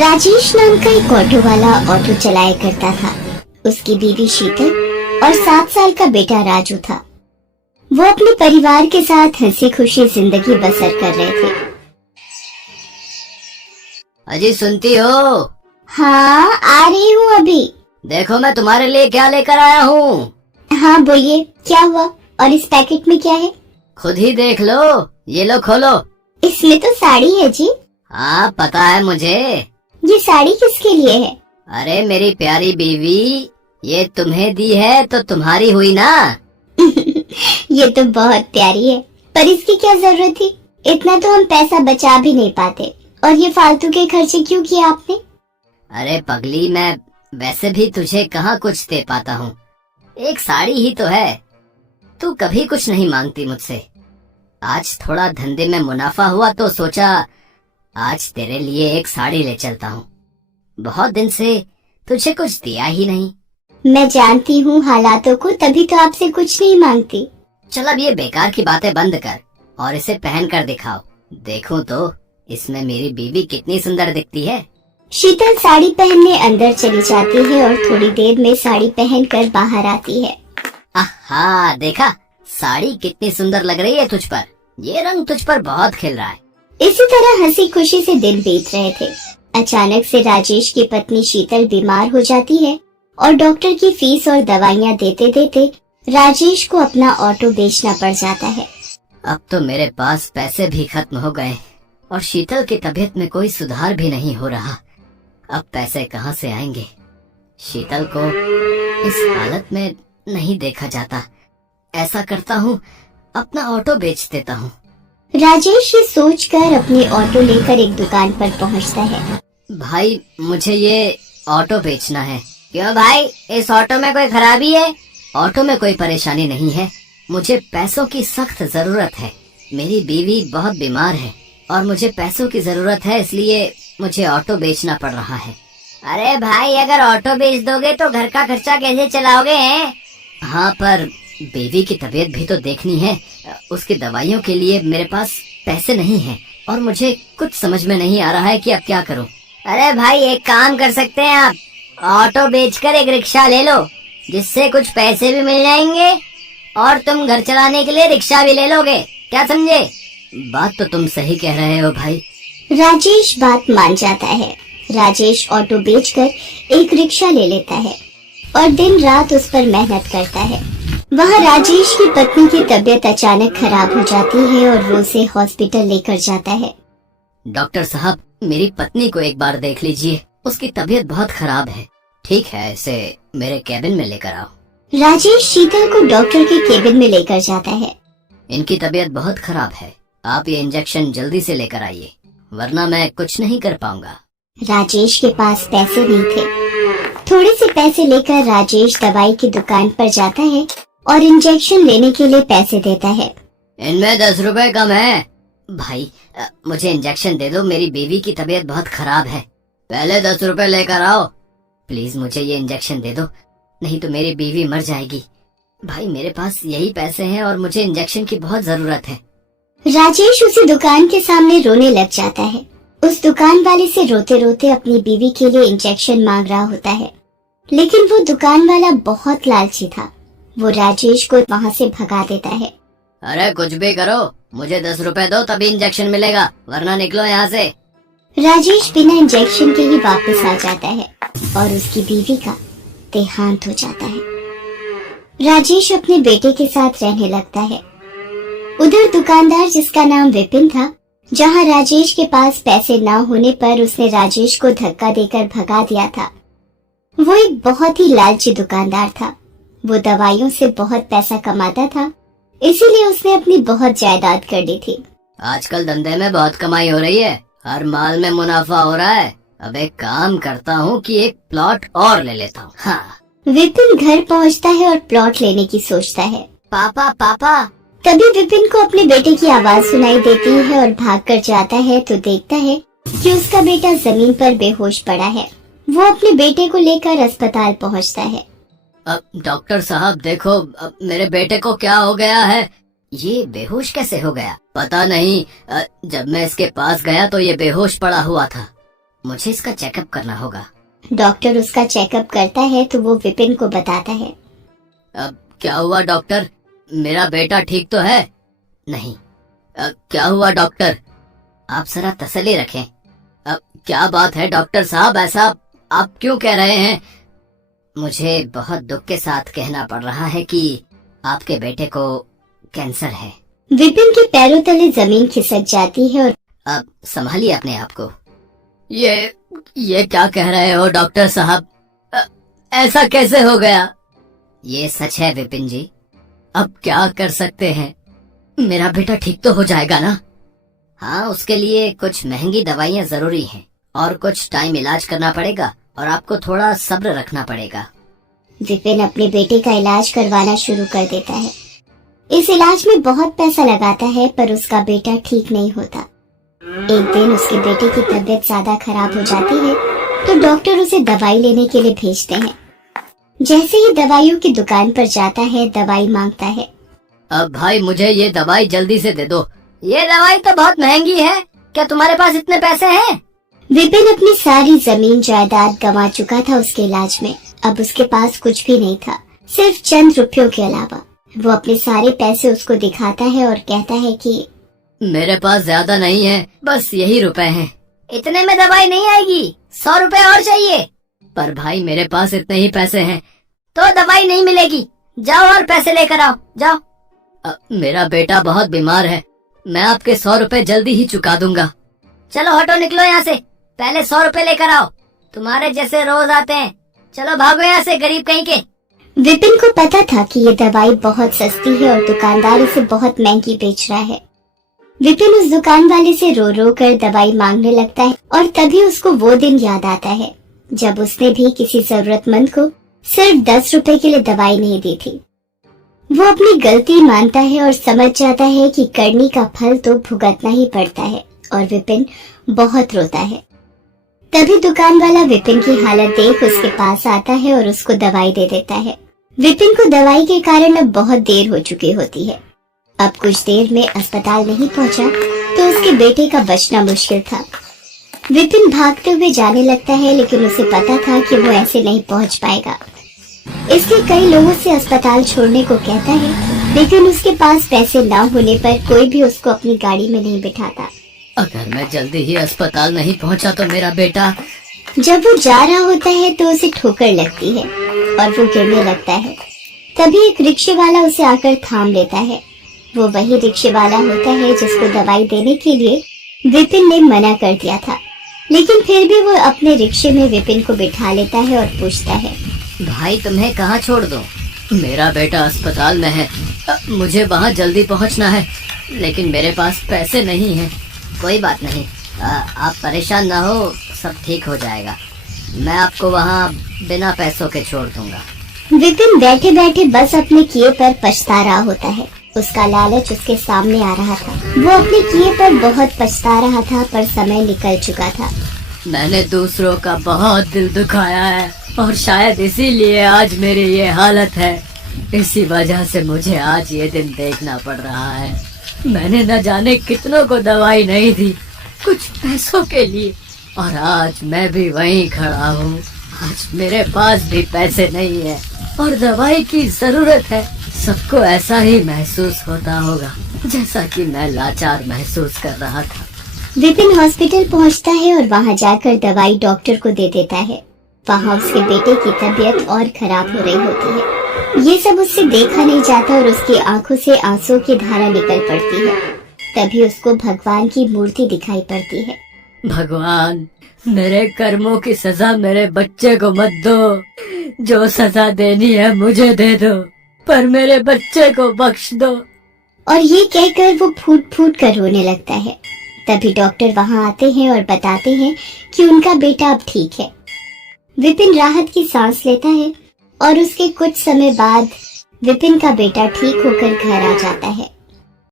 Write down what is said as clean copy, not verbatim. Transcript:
राजेश नाम का एक ऑटो वाला ऑटो चलाया करता था। उसकी बीवी शीतल और 7 साल का बेटा राजू था। वो अपने परिवार के साथ हंसी खुशी जिंदगी बसर कर रहे थे। अजी सुनती हो? हाँ, आ रही हूँ अभी। देखो मैं तुम्हारे लिए क्या लेकर आया हूँ। हाँ बोलिए, क्या हुआ? और इस पैकेट में क्या है? खुद ही देख लो, ये लो खोलो। इसमें तो साड़ी है जी। हाँ पता है मुझे। ये साड़ी किसके लिए है? अरे मेरी प्यारी बीवी, ये तुम्हें दी है तो तुम्हारी हुई ना। ये तो बहुत प्यारी है, पर इसकी क्या जरूरत थी? इतना तो हम पैसा बचा भी नहीं पाते, और ये फालतू के खर्चे क्यों किए आपने? अरे पगली, मैं वैसे भी तुझे कहाँ कुछ दे पाता हूँ, एक साड़ी ही तो है। तू कभी कुछ नहीं मांगती मुझसे। आज थोड़ा धंधे में मुनाफा हुआ तो सोचा आज तेरे लिए एक साड़ी ले चलता हूँ। बहुत दिन से तुझे कुछ दिया ही नहीं। मैं जानती हूँ हालातों को, तभी तो आपसे कुछ नहीं मांगती। चल अब ये बेकार की बातें बंद कर और इसे पहन कर दिखाओ। देखूं तो इसमें मेरी बीवी कितनी सुंदर दिखती है। शीतल साड़ी पहनने अंदर चली जाती है और थोड़ी देर में साड़ी पहनकर बाहर आती है। आहा, देखा साड़ी कितनी सुंदर लग रही है तुझ पर। ये रंग तुझ पर बहुत खिल रहा है। इसी तरह हंसी खुशी से दिन बीत रहे थे। अचानक से राजेश की पत्नी शीतल बीमार हो जाती है और डॉक्टर की फीस और दवाइयाँ देते देते राजेश को अपना ऑटो बेचना पड़ जाता है। अब तो मेरे पास पैसे भी खत्म हो गए और शीतल की तबीयत में कोई सुधार भी नहीं हो रहा। अब पैसे कहाँ से आएंगे? शीतल को इस हालत में नहीं देखा जाता। ऐसा करता हूँ, अपना ऑटो बेच देता हूँ। राजेश ये सोचकर अपने ऑटो लेकर एक दुकान पर पहुँचता है। भाई मुझे ये ऑटो बेचना है। क्यों भाई, इस ऑटो में कोई खराबी है? ऑटो में कोई परेशानी नहीं है। मुझे पैसों की सख्त जरूरत है। मेरी बीवी बहुत बीमार है और मुझे पैसों की जरूरत है, इसलिए मुझे ऑटो बेचना पड़ रहा है। अरे भाई, अगर ऑटो बेच दोगे तो घर का खर्चा कैसे चलाओगे हैं? हाँ, पर बीवी की तबीयत भी तो देखनी है। उसकी दवाइयों के लिए मेरे पास पैसे नहीं हैं और मुझे कुछ समझ में नहीं आ रहा है कि अब क्या करूं। अरे भाई, एक काम कर सकते हैं आप, ऑटो बेचकर एक रिक्शा ले लो, जिससे कुछ पैसे भी मिल जाएंगे और तुम घर चलाने के लिए रिक्शा भी ले लोगे। क्या समझे? बात तो तुम सही कह रहे हो भाई। राजेश बात मान जाता है। राजेश ऑटो बेचकर एक रिक्शा ले लेता है और दिन रात उस पर मेहनत करता है। वहाँ राजेश की पत्नी की तबीयत अचानक खराब हो जाती है और वो उसे हॉस्पिटल लेकर जाता है। डॉक्टर साहब, मेरी पत्नी को एक बार देख लीजिए, उसकी तबीयत बहुत खराब है। ठीक है, इसे मेरे केबिन में लेकर आओ। राजेश शीतल को डॉक्टर के केबिन में लेकर जाता है। इनकी तबीयत बहुत खराब है, आप ये इंजेक्शन जल्दी से लेकर आइए, वरना मैं कुछ नहीं कर पाऊंगा। राजेश के पास पैसे नहीं थे। थोड़े से पैसे लेकर राजेश दवाई की दुकान पर जाता है और इंजेक्शन लेने के लिए पैसे देता है। इनमें 10 रुपए कम है। भाई मुझे इंजेक्शन दे दो, मेरी बीवी की तबीयत बहुत खराब है। पहले 10 रुपए लेकर आओ। प्लीज मुझे ये इंजेक्शन दे दो, नहीं तो मेरी बीवी मर जाएगी। भाई मेरे पास यही पैसे हैं और मुझे इंजेक्शन की बहुत जरूरत है। राजेश उसी दुकान के सामने रोने लग जाता है। उस दुकान वाले से रोते रोते अपनी बीवी के लिए इंजेक्शन मांग रहा होता है, लेकिन वो दुकान वाला बहुत लालची था। वो राजेश को वहाँ से भगा देता है। अरे कुछ भी करो, मुझे 10 रुपए दो तभी इंजेक्शन मिलेगा, वरना निकलो यहाँ से। राजेश बिना इंजेक्शन के ही वापस आ जाता है और उसकी बीवी का देहांत हो जाता है। राजेश अपने बेटे के साथ रहने लगता है। उधर दुकानदार, जिसका नाम विपिन था, जहाँ राजेश के पास पैसे न होने पर उसने राजेश को धक्का देकर भगा दिया था, वो एक बहुत ही लालची दुकानदार था। वो दवाइयों से बहुत पैसा कमाता था, इसीलिए उसने अपनी बहुत जायदाद कर ली थी। आजकल धंधे में बहुत कमाई हो रही है, हर माल में मुनाफा हो रहा है। अब एक काम करता हूँ कि एक प्लॉट और ले लेता हूँ। हाँ। विपिन घर पहुँचता है और प्लॉट लेने की सोचता है। पापा पापा। तभी विपिन को अपने बेटे की आवाज सुनाई देती है और भागकर जाता है तो देखता है कि उसका बेटा जमीन पर बेहोश पड़ा है। वो अपने बेटे को लेकर अस्पताल पहुँचता है। अब डॉक्टर साहब देखो, अब मेरे बेटे को क्या हो गया है? ये बेहोश कैसे हो गया? पता नहीं, जब मैं इसके पास गया तो ये बेहोश पड़ा हुआ था। मुझे इसका चेकअप करना होगा। डॉक्टर उसका चेकअप करता है तो वो विपिन को बताता है। अब क्या हुआ डॉक्टर, मेरा बेटा ठीक तो है? नहीं। क्या हुआ डॉक्टर, आप जरा तसल्ली रखें। अब क्या बात है डॉक्टर साहब, ऐसा आप क्यों कह रहे हैं? मुझे बहुत दुख के साथ कहना पड़ रहा है कि आपके बेटे को कैंसर है। विपिन के पैरों तले जमीन खिसक जाती है और अब संभालिए अपने आप को। ये क्या कह रहे हो डॉक्टर साहब, ऐसा कैसे हो गया? ये सच है विपिन जी। अब क्या कर सकते हैं, मेरा बेटा ठीक तो हो जाएगा ना? हाँ, उसके लिए कुछ महंगी दवाइयाँ जरूरी हैं और कुछ टाइम इलाज करना पड़ेगा और आपको थोड़ा सब्र रखना पड़ेगा। विपिन अपने बेटे का इलाज करवाना शुरू कर देता है। इस इलाज में बहुत पैसा लगाता है पर उसका बेटा ठीक नहीं होता। एक दिन उसके बेटे की तबीयत ज्यादा खराब हो जाती है तो डॉक्टर उसे दवाई लेने के लिए भेजते हैं। जैसे ही दवाइयों की दुकान पर जाता है, दवाई मांगता है। अब भाई मुझे ये दवाई जल्दी से दे दो, ये दवाई तो बहुत महंगी है, क्या तुम्हारे पास इतने पैसे हैं? विपिन अपनी सारी जमीन जायदाद गंवा चुका था उसके इलाज में। अब उसके पास कुछ भी नहीं था, सिर्फ चंद रुपयों के अलावा। वो अपने सारे पैसे उसको दिखाता है और कहता है कि मेरे पास ज्यादा नहीं है, बस यही रुपए हैं। इतने में दवाई नहीं आएगी, 100 रुपए और चाहिए। पर भाई मेरे पास इतने ही पैसे हैं तो दवाई नहीं मिलेगी, जाओ और पैसे लेकर आओ, जाओ। मेरा बेटा बहुत बीमार है, मैं आपके 100 रुपए जल्दी ही चुका दूंगा। चलो हटो, निकलो यहाँ से, पहले 100 रुपए लेकर आओ, तुम्हारे जैसे रोज आते हैं। चलो भागो यहाँ से, गरीब कहीं के। विपिन को पता था कि ये दवाई बहुत सस्ती है और दुकानदार इसे बहुत महंगी बेच रहा है। विपिन उस दुकान वाले से रो रो कर दवाई मांगने लगता है और तभी उसको वो दिन याद आता है जब उसने भी किसी जरूरतमंद को सिर्फ 10 रुपए के लिए दवाई नहीं दी थी। वो अपनी गलती मानता है और समझ जाता है कि करनी का फल तो भुगतना ही पड़ता है और विपिन बहुत रोता है। तभी दुकान वाला विपिन की हालत देख उसके पास आता है और उसको दवाई दे देता है। विपिन को दवाई के कारण अब बहुत देर हो चुकी होती है। अब कुछ देर में अस्पताल नहीं पहुंचा तो उसके बेटे का बचना मुश्किल था। विपिन भागते हुए जाने लगता है लेकिन उसे पता था कि वो ऐसे नहीं पहुंच पाएगा, इसलिए कई लोगों से अस्पताल छोड़ने को कहता है, लेकिन उसके पास पैसे न होने पर कोई भी उसको अपनी गाड़ी में नहीं बिठाता। अगर मैं जल्दी ही अस्पताल नहीं पहुंचा तो मेरा बेटा। जब वो जा रहा होता है तो उसे ठोकर लगती है और वो गिरने लगता है। तभी एक रिक्शे वाला उसे आकर थाम लेता है। वो वही रिक्शे वाला होता है जिसको दवाई देने के लिए विपिन ने मना कर दिया था, लेकिन फिर भी वो अपने रिक्शे में विपिन को बिठा लेता है और पूछता है, भाई तुम्हें कहाँ छोड़ दो? मेरा बेटा अस्पताल में है, मुझे वहाँ जल्दी पहुँचना है, लेकिन मेरे पास पैसे नहीं हैं। कोई बात नहीं, आप परेशान ना हो, सब ठीक हो जाएगा। मैं आपको वहाँ बिना पैसों के छोड़ दूंगा। विपिन बैठे बैठे बस अपने किए पर पछता रहा होता है। उसका लालच उसके सामने आ रहा था। वो अपने किए पर बहुत पछता रहा था पर समय निकल चुका था। मैंने दूसरों का बहुत दिल दुखाया है और शायद इसीलिए आज मेरी ये हालत है। इसी वजह से मुझे आज ये दिन देखना पड़ रहा है। मैंने न जाने कितनों को दवाई नहीं दी, कुछ पैसों के लिए, और आज मैं भी वहीं खड़ा हूँ। आज मेरे पास भी पैसे नहीं है और दवाई की जरूरत है। सबको ऐसा ही महसूस होता होगा जैसा कि मैं लाचार महसूस कर रहा था। विपिन हॉस्पिटल पहुंचता है और वहां जाकर दवाई डॉक्टर को दे देता है। वहां उसके बेटे की तबीयत और खराब हो रही होती है। ये सब उससे देखा नहीं जाता और उसकी आंखों से आंसू की धारा निकल पड़ती है। तभी उसको भगवान की मूर्ति दिखाई पड़ती है। भगवान, मेरे कर्मों की सजा मेरे बच्चे को मत दो। जो सजा देनी है मुझे दे दो, पर मेरे बच्चे को बख्श दो। और ये कहकर वो फूट फूट कर रोने लगता है। तभी डॉक्टर वहां आते हैं और बताते हैं कि उनका बेटा अब ठीक है। विपिन राहत की सांस लेता है और उसके कुछ समय बाद विपिन का बेटा ठीक होकर घर आ जाता है।